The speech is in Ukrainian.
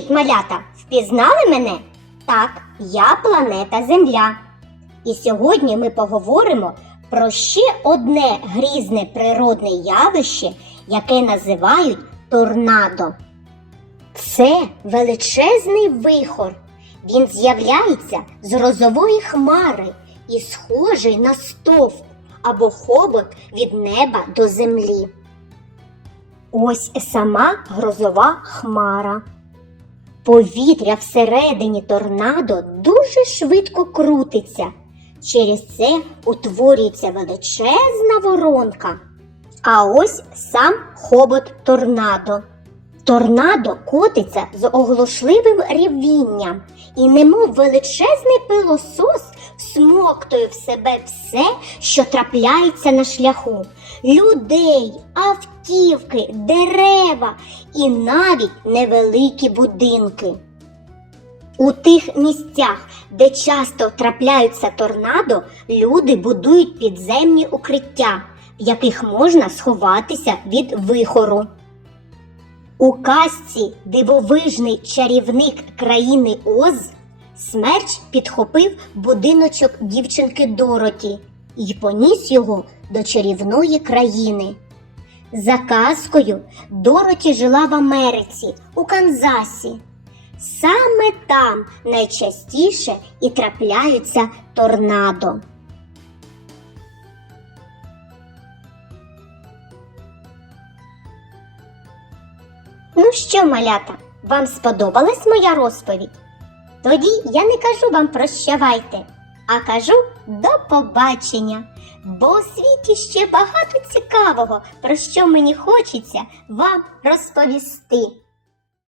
Привіт, малята! Впізнали мене? Так, я планета Земля. І сьогодні ми поговоримо про ще одне грізне природне явище, яке називають торнадо. Це величезний вихор. Він з'являється з розової хмари і схожий на стовп або хобот від неба до землі. Ось сама грозова хмара. Повітря всередині торнадо дуже швидко крутиться. Через це утворюється величезна воронка. А ось сам хобот торнадо. Торнадо котиться з оглушливим ревінням і, немов величезний пилосос, всмоктує в себе все, що трапляється на шляху: людей, автівки, дерева і навіть невеликі будинки. У тих місцях, де часто трапляються торнадо, люди будують підземні укриття, в яких можна сховатися від вихору. У казці дивовижний чарівник країни Оз смерч підхопив будиночок дівчинки Дороті і поніс його до чарівної країни. За казкою Дороті жила в Америці, у Канзасі. Саме там найчастіше і трапляються торнадо. Ну що, малята, вам сподобалась моя розповідь? Тоді я не кажу вам прощавайте, а кажу до побачення. Бо у світі ще багато цікавого, про що мені хочеться вам розповісти.